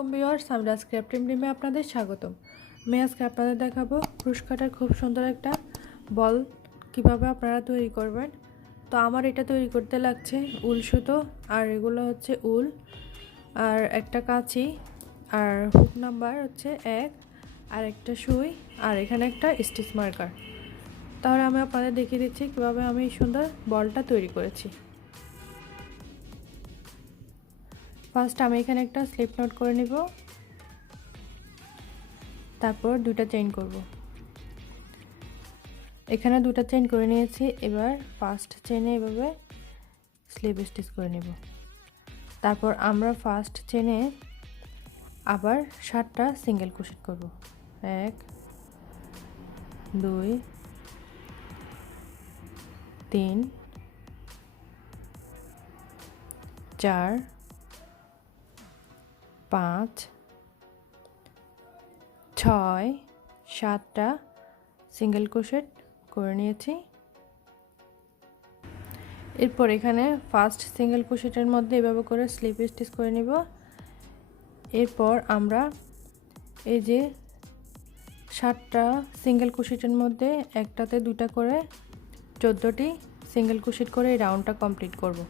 আলাইকুম ভিউয়ার্স, আমি রাজ ক্রাফটিং টিমে আপনাদের স্বাগতম। আমি আজকে আপনাদের দেখাবো ক্রুশ কাটার খুব সুন্দর একটা বল কিভাবে আপনারা তৈরি করবেন। তো আমার এটা তৈরি করতে লাগছে উল সুতো, আর এগুলো হচ্ছে উল, আর একটা কাঁচি, আর হুক নাম্বার হচ্ছে 1, আর একটা সুই, আর এখানে একটা স্টিচ মার্কার। তাহলে আমি আপনাদের দেখিয়ে দিচ্ছি কীভাবে আমি এই সুন্দর বলটা তৈরি করেছি। ফার্স্ট আমি এখানে একটা স্লিপ নট করে নিব, তারপর দুটো চেইন করব। এখানে দুটো চেইন করে নিয়েছি। এবার ফার্স্ট চেইনে এভাবে স্লিপ স্টিচ করে নেব। তারপর আমরা ফার্স্ট চেইনে আবার 7টা সিঙ্গেল ক্রোশেট করব। 1 2 3 4 5 6 7টা সিঙ্গেল ক্রোশেট করে নিয়েছি। এরপর এখানে ফার্স্ট সিঙ্গেল ক্রোশেটের মধ্যে এভাবে করে স্লিপ স্টিচ করে নিব। এরপর আমরা এই যে 7টা সিঙ্গেল ক্রোশেটের মধ্যে একটাতে দুটা করে 14টি সিঙ্গেল ক্রোশেট করে এই রাউন্ডটা কমপ্লিট করব।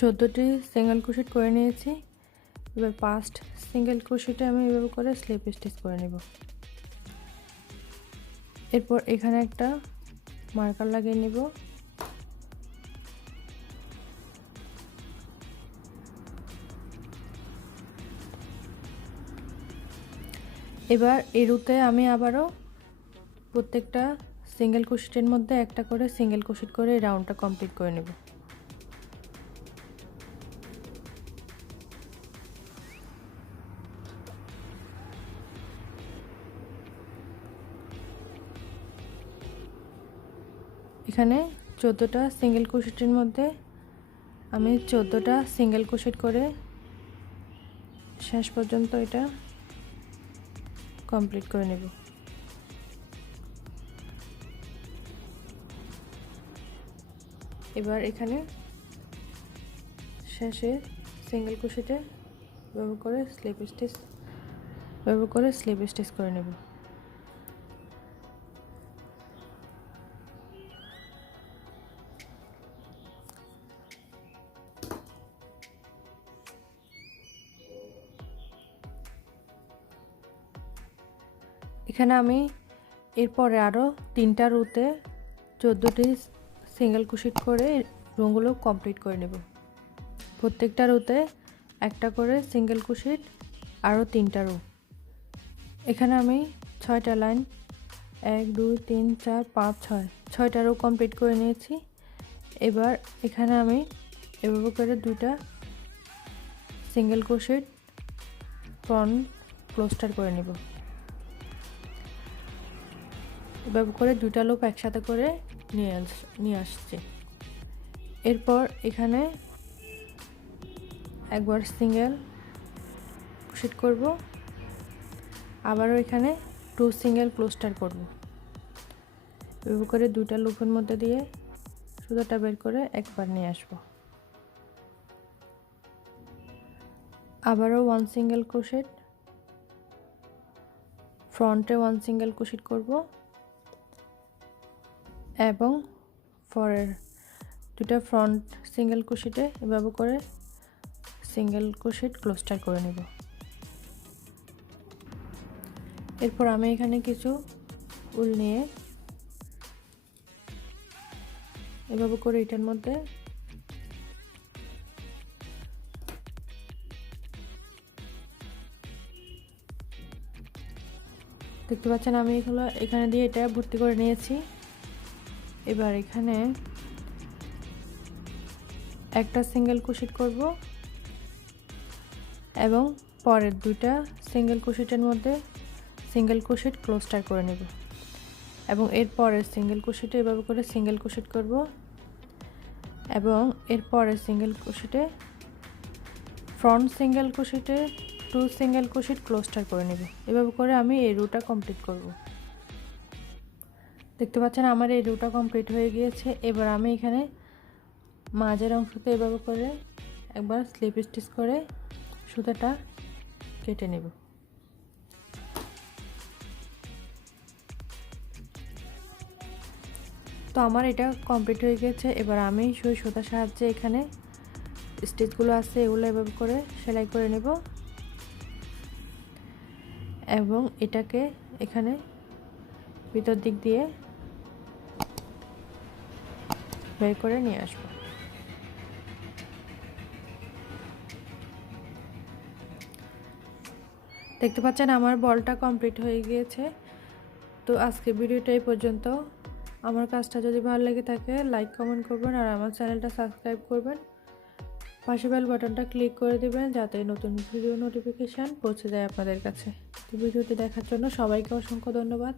চোদ্দোটি সিঙ্গেল ক্রোশেট করে নিয়েছি। এবার ফার্স্ট সিঙ্গেল ক্রোশেটে আমি এভাবে করে স্লিপ স্টিচ করে নেব। এরপর এখানে একটা মার্কার লাগিয়ে নিব। এবার এই রুতে আমি আবারও প্রত্যেকটা সিঙ্গেল ক্রোশেটের মধ্যে একটা করে সিঙ্গেল ক্রোশেট করে এই রাউন্ডটা কমপ্লিট করে নেব। এখানে 14টা সিঙ্গেল ক্রোশেটের মধ্যে আমি 14টা সিঙ্গেল ক্রোশেট করে শেষ পর্যন্ত এটা কমপ্লিট করে নেব। এবার এখানে শেষে সিঙ্গেল ক্রোশেটে ব্যবহার করে স্লিপ স্টিচ করে নেব। এখানে আমি এরপরে আরও 3টা রুতে 14টি সিঙ্গেল ক্রোশেট করে রোগুলো কমপ্লিট করে নেব। প্রত্যেকটা রুতে একটা করে সিঙ্গেল ক্রোশেট, আরও 3টা রো। এখানে আমি 6টা লাইন 1 2 3 4 5 6টা রো কমপ্লিট করে নিয়েছি। এবার এখানে আমি এভাবে করে 2টা সিঙ্গেল ক্রোশেট ফ্রন্ট ক্লোস্টার করে নেব। এভাবে করে 2টা লুপ একসাথে করে নিয়ে আসছি। এরপর এখানে একবার সিঙ্গেল ক্রোশেট করব, আবারও এখানে 2 সিঙ্গেল ক্লোস্টার করব। এভাবে করে 2টা লুপের মধ্যে দিয়ে সুতাটা বের করে একবার নিয়ে আসব। আবারও 1 সিঙ্গেল ক্রোশেট, ফ্রন্টে 1 সিঙ্গেল ক্রোশেট করব এবং পরের 2টা ফ্রন্ট সিঙ্গেল ক্রোশেটে এভাবে করে সিঙ্গেল ক্রোশেট ক্লোস্টার করে নেব। এরপর আমি এখানে কিছু উল নিয়ে এভাবে করে এটার মধ্যে দেখতে পাচ্ছেন আমি এখানে দিয়ে এটা ভর্তি করে নিয়েছি। এবার এখানে একটা সিঙ্গেল ক্রোশেট করব এবং পরের 2টা সিঙ্গেল ক্রোশেটের মধ্যে সিঙ্গেল ক্রোশেট ক্লোস্টার করে নেব এবং এর পরের সিঙ্গেল ক্রোশেটে এভাবে করে সিঙ্গেল ক্রোশেট করব এবং এর পরের সিঙ্গেল ক্রোশেটে ফ্রন্ট সিঙ্গেল ক্রোশেটে 2 সিঙ্গেল ক্রোশেট ক্লোস্টার করে নেব। এভাবে করে আমি এই রোটা কমপ্লিট করব। দেখতে পাচ্ছেন আমার এই রোটা কমপ্লিট হয়ে গিয়েছে। এবার আমি এখানে মাঝের অংশতে এভাবে করে একবার স্লিপ স্টিচ করে সুতাটা কেটে নেব। তো আমার এটা কমপ্লিট হয়ে গেছে। এবার আমি সুই সুতার সাহায্যে এখানে স্টিচগুলো আছে এগুলো এভাবে করে সেলাই করে নেব এবং এটাকে এখানে ভিতর দিক দিয়ে বের করে নিয়ে আসব। দেখতে পাচ্ছেন আমার বলটা কমপ্লিট হয়ে গিয়েছে। তো আজকে ভিডিওটা এই পর্যন্ত। আমার কাজটা যদি ভালো লেগে থাকে লাইক কমেন্ট করবেন আর আমার চ্যানেলটা সাবস্ক্রাইব করবেন। পাশে বেল বাটনটা ক্লিক করে দিবেন যাতে নতুন ভিডিও নোটিফিকেশান পৌঁছে যায় আপনাদের কাছে। তো ভিডিওটি দেখার জন্য সবাইকে অসংখ্য ধন্যবাদ।